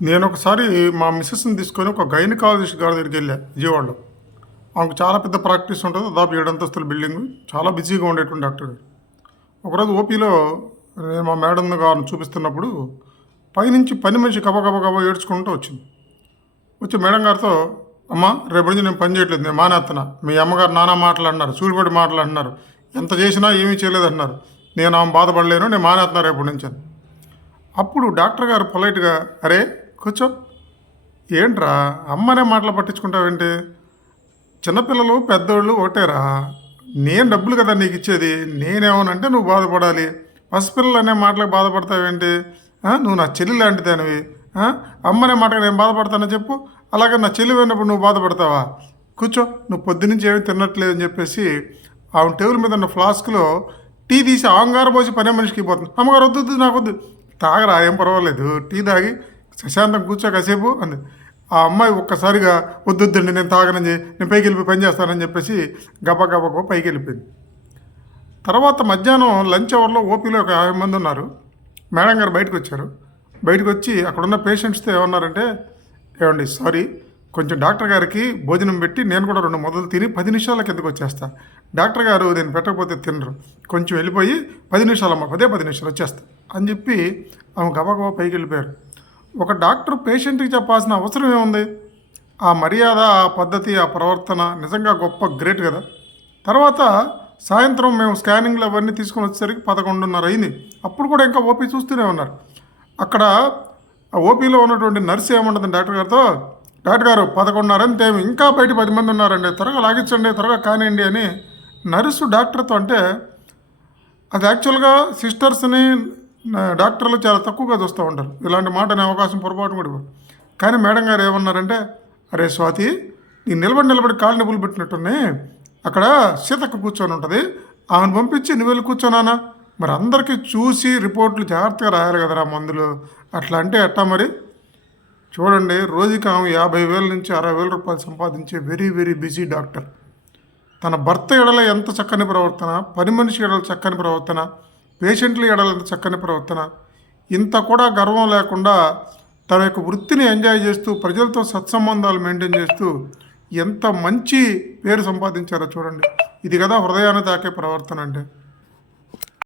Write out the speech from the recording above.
నేను ఒకసారి మా మిసెస్‌ని తీసుకొని ఒక గైనకాలజిస్ట్ గారి దగ్గరికి వెళ్ళా విజయవాడలో. ఆమెకు చాలా పెద్ద ప్రాక్టీస్ ఉంటది. దాదాపు 7 అంతస్తుల బిల్డింగు. చాలా బిజీగా ఉండేటువంటి డాక్టర్ గారు. ఒకరోజు ఓపీలో నేను మా మేడం గారిని చూపిస్తున్నప్పుడు పైనుంచి పని మనిషి గబా ఏడ్చుకుంటూ వచ్చింది. వచ్చి మేడం గారితో, "అమ్మా, రేపటి నుంచి నేను పని చేయట్లేదు. నేను మానేస్తున్నా. మీ అమ్మగారు నానా మాటలు అన్నారు. సూటిబడి మాటలు అంటున్నారు. ఎంత చేసినా ఏమీ చేయలేదంటున్నారు. నేను ఆమె బాధపడలేను. నేను మానేస్తున్నా రేపటి నుంచి" అని. అప్పుడు డాక్టర్ గారు పొలైట్‌గా, "అరే కూర్చో. ఏంట్రా అమ్మనే మాటలు పట్టించుకుంటావేంటి? చిన్నపిల్లలు పెద్దోళ్ళు ఒకటేరా. నేను డబ్బులు కదా నీకు ఇచ్చేది. నేనేమనంటే నువ్వు బాధపడాలి. పసిపిల్లలు అనే మాటలకు బాధపడతావేంటి? నువ్వు నా చెల్లి లాంటిదానివి. ఆ, అమ్మనే మాటకు నేను బాధపడతానని చెప్పు. అలాగే నా చెల్లి అయినప్పుడు నువ్వు బాధపడతావా? కూర్చో. నువ్వు పొద్దునుంచి ఏమీ తినట్లేదు" అని చెప్పేసి ఆమె టేబుల్ మీద ఉన్న ఫ్లాస్క్లో టీ తీసి ఆంగారు పోసి పనే మనిషికి పోతుంది. "అమ్మగారు వద్దు వద్దు, నాకు వద్దు." "తాగరా, ఏం పర్వాలేదు. టీ తాగి ప్రశాంతం కూర్చో కాసేపు" అంది. ఆ అమ్మాయి ఒక్కసారిగా, "వద్దొద్దండి, నేను తాగనని, నేను పైకి వెళ్ళిపోయి పని చేస్తానని" చెప్పేసి గబగబా పైకి వెళ్ళిపోయింది. తర్వాత మధ్యాహ్నం లంచ్ అవర్లో ఓపీలో ఒక 50 మంది ఉన్నారు. మేడం గారు బయటకు వచ్చారు. బయటకు వచ్చి అక్కడున్న పేషెంట్స్తో ఏమన్నారంటే, "ఏమండి, సారీ, కొంచెం డాక్టర్ గారికి భోజనం పెట్టి నేను కూడా 2 మొదలు తిని 10 నిమిషాల కిందకు వచ్చేస్తా. డాక్టర్ గారు నేను పెట్టకపోతే తినరు. కొంచెం వెళ్ళిపోయి 10 నిమిషాలమ్మా, 10 నిమిషాలు వచ్చేస్తా" అని చెప్పి ఆమె గబగబా పైకి వెళ్ళిపోయారు. ఒక డాక్టర్ పేషెంట్కి చెప్పాల్సిన అవసరం ఏముంది? ఆ మర్యాద, ఆ పద్ధతి, ఆ ప్రవర్తన నిజంగా గొప్ప గ్రేట్ కదా. తర్వాత సాయంత్రం మేము స్కానింగ్లు అవన్నీ తీసుకొని వచ్చేసరికి 11:30 అయింది. అప్పుడు కూడా ఇంకా ఓపీ చూస్తూనే ఉన్నారు. అక్కడ ఆ ఓపీలో ఉన్నటువంటి నర్సు ఏమంటుంది డాక్టర్ గారితో, "డాక్టర్ గారు, 11:30 అని టైం, ఇంకా బయట 10 మంది ఉన్నారండి, త్వరగా లాగించండి, త్వరగా కానివ్వండి" అని నర్సు డాక్టర్తో అంటే, అది యాక్చువల్గా సిస్టర్స్ని డాక్టర్లు చాలా తక్కువగా చూస్తూ ఉంటారు. ఇలాంటి మాట అనే అవకాశం పొరపాటు కూడా ఇవ్వరు. కానీ మేడం గారు ఏమన్నారంటే, "అరే స్వాతి, నీ నిలబడి కాళ్ళు నొప్పులు పెట్టినట్టున్నాయి. అక్కడ సీతక్క కూర్చొని ఉంటుంది, ఆమెను పంపించి నువ్వు వెళ్ళి కూర్చోనానా? మరి అందరికీ చూసి రిపోర్ట్లు జాగ్రత్తగా రాయాలి కదరా మందులు. అట్లా అంటే ఎట్టా మరి?" చూడండి, రోజుకి ఆమె 50,000 నుంచి 60,000 రూపాయలు సంపాదించే వెరీ వెరీ బిజీ డాక్టర్. తన భర్త ఎడల ఎంత చక్కని ప్రవర్తన, పని మనిషి ఎడల చక్కని ప్రవర్తన, పేషెంట్ల ఎడల ఎంత చక్కని ప్రవర్తన, ఇంత కూడా గర్వం లేకుండా తన యొక్క వృత్తిని ఎంజాయ్ చేస్తూ ప్రజలతో సత్సంబంధాలు మెయింటైన్ చేస్తూ ఎంత మంచి పేరు సంపాదించారో చూడండి. ఇది కదా హృదయాన్ని తాకే ప్రవర్తన అంటే.